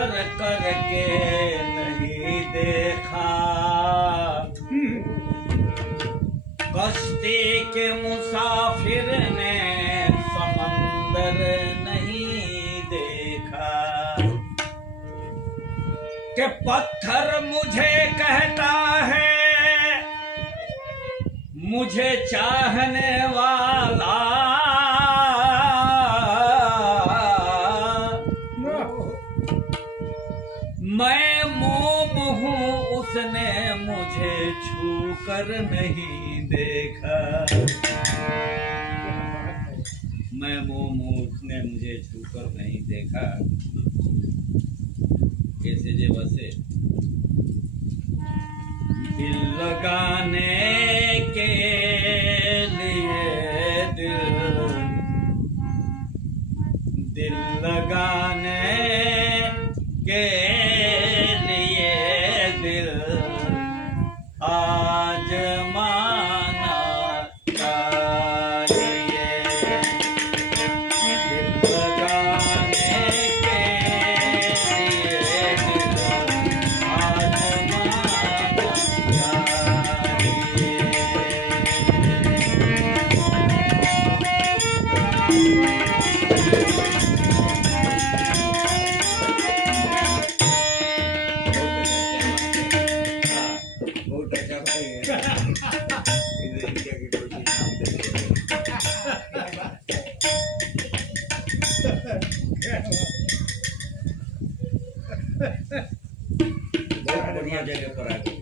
सफर करके नहीं देखा, कश्ती के मुसाफिर ने समंदर नहीं देखा, कि पत्थर मुझे कहता है मुझे चाहने वाला, मैं मोम हूँ उसने मुझे छू कर नहीं देखा, मैं मोम हूँ उसने मुझे छू कर नहीं देखा। कैसे जे बसे दिल लगाने के लिए दिल लगाने के लिए दिल आजमाना चाहिए, दिल लगाने के लिए दिल आजमाना चाहिए। बहुत अच्छा भाई इधर इंडिया की कोई नाम बहुत बढ़िया जगह पर आ गए।